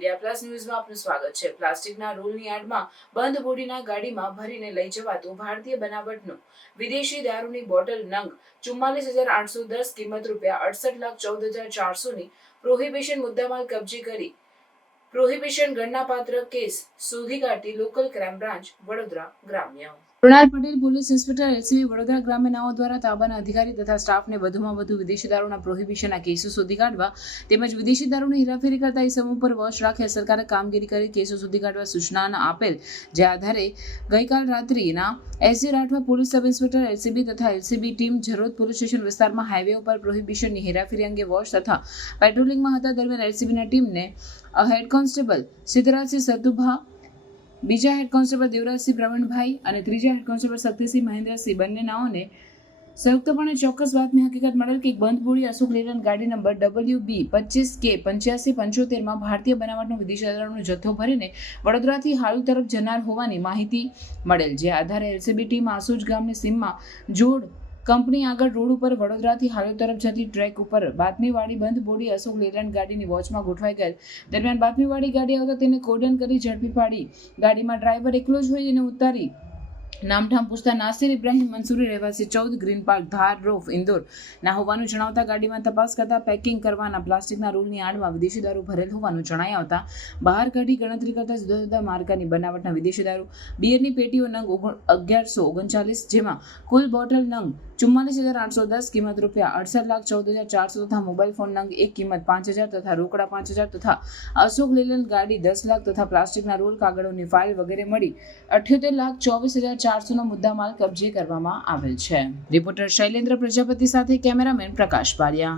India plus ન્યૂઝમાં આપનું સ્વાગત છે. પ્લાસ્ટિકના રૂલની આડમાં બંધ બોડીના ગાડીમાં ભરીને લઈ જવાતું ભારતીય બનાવટનું વિદેશી દારૂની બોટલ નંગ ચુમ્માલીસ હજાર આઠસો દસ કિંમત રૂપિયા અડસઠ લાખ ચૌદ હજાર ચારસોની પ્રોહિબિશન મુદ્દામાલ કબજે કરી. પ્રોહિબિશન ગણનાપાત્ર કેસ શોધી કાઢતી લોકલ ક્રાઇમ બ્રાન્ચ વડોદરા ગ્રામ્ય. Kunal Patel police inspector LCB Vadodara ગ્રામ્યનાઓ દ્વારા તાબાના અધિકારી તથા સ્ટાફને વધુમાં વધુ વિદેશી દારૂના પ્રોહિબિશનના કેસો શોધી કાઢવા તેમજ વિદેશી દારૂની હેરાફેરી કરતા સમૂહ પર વશ રાખી અસરકારક કામગીરી કરી કેસો શોધી કાઢવા સૂચના આપેલ, જે આધારે ગઈકાલ રાત્રિના SG Rathwa police sub inspector, LCB તથા LCB team Jarod police station વિસ્તારમાં હાઈવે ઉપર પ્રોહિબિશનની હેરાફેરી અંગે વોચ તથા પેટ્રોલિંગમાં હતા દરમિયાન એલસીબીના ટીમને હેડ કોન્સ્ટેબલ સિદ્ધરાજસિંહ સતુભા બીજા હેડ કોન્સ્ટેબલ દેવરાજસિંહ પ્રવીણભાઈ અને ત્રીજા હેડ કોન્સ્ટેબલ શક્તિસિંહ મહેન્દ્રસિંહ બંને નાઓને સંયુક્તપણે ચોક્કસ વાતની હકીકત મળેલ કે એક બંધ બોડી અશોક લેલન ગાડી નંબર ડબલ્યુ બી પચીસ કે પંચ્યાસી પંચોતેરમાં ભારતીય બનાવટનો વિદેશી દારૂનો જથ્થો ભરીને વડોદરાથી હાલુ તરફ જનાર હોવાની માહિતી મળેલ, જે આધારે એલસીબી ટીમ આસુજ ગામની સીમમાં જોડ કંપની આગળ રોડ ઉપર વડોદરાથી હાલોલ તરફ જતી ટ્રેક ઉપર બાતમીવાળી બંધ બોડી અશોક લેલેન્ડ ગાડીની વોચમાં ગોઠવાઈ ગયેલ દરમિયાન બાતમીવાળી ગાડી આવતા તેને કોડન કરી ઝડપી પાડી. ગાડીમાં ડ્રાઈવર એકલો જ હોય તેને ઉતારી નામઠામ પૂછતા નાસિર ઇબ્રાહિમ મંસૂરી રહેવાસી ચૌદ ગ્રીન પાર્ક ધાર રોફ, ઇન્દોર. ના હોવાનું જણાવતા ગાડીમાં તપાસ કરતા પેકિંગ કરવાના પ્લાસ્ટિકના રોલની આડમાં વિદેશી દારૂ ભરેલ હોવાનું જણાઈ આવતા બહાર કાઢી ગણતરી કરતા જુદા જુદા માર્કાની બનાવટના વિદેશી દારૂ. બિયરની પેટીઓ નંગ અગિયારસો ઓગણચાલીસ, જેમાં કુલ બોટલ નંગ ચુમ્માલીસ હજાર આઠસો દસ, કિંમત રૂપિયા અડસઠ લાખ ચૌદ હજાર ચારસો તથા મોબાઈલ ફોન નંગ એક કિંમત પાંચ હજાર તથા રોકડા પાંચ હજાર તથા અશોક લેલન ગાડી દસ લાખ તથા પ્લાસ્ટિકના રોલ કાગળોની ફાઇલ વગેરે મળી. અઠ્યોતેર લાખ ચોવીસ હજાર ચારસોનો મુદ્દામાલ કબજે કરવામાં આવેલ છે. રિપોર્ટર શૈલેન્દ્ર પ્રજાપતિ સાથે કેમેરામેન પ્રકાશ બારિયા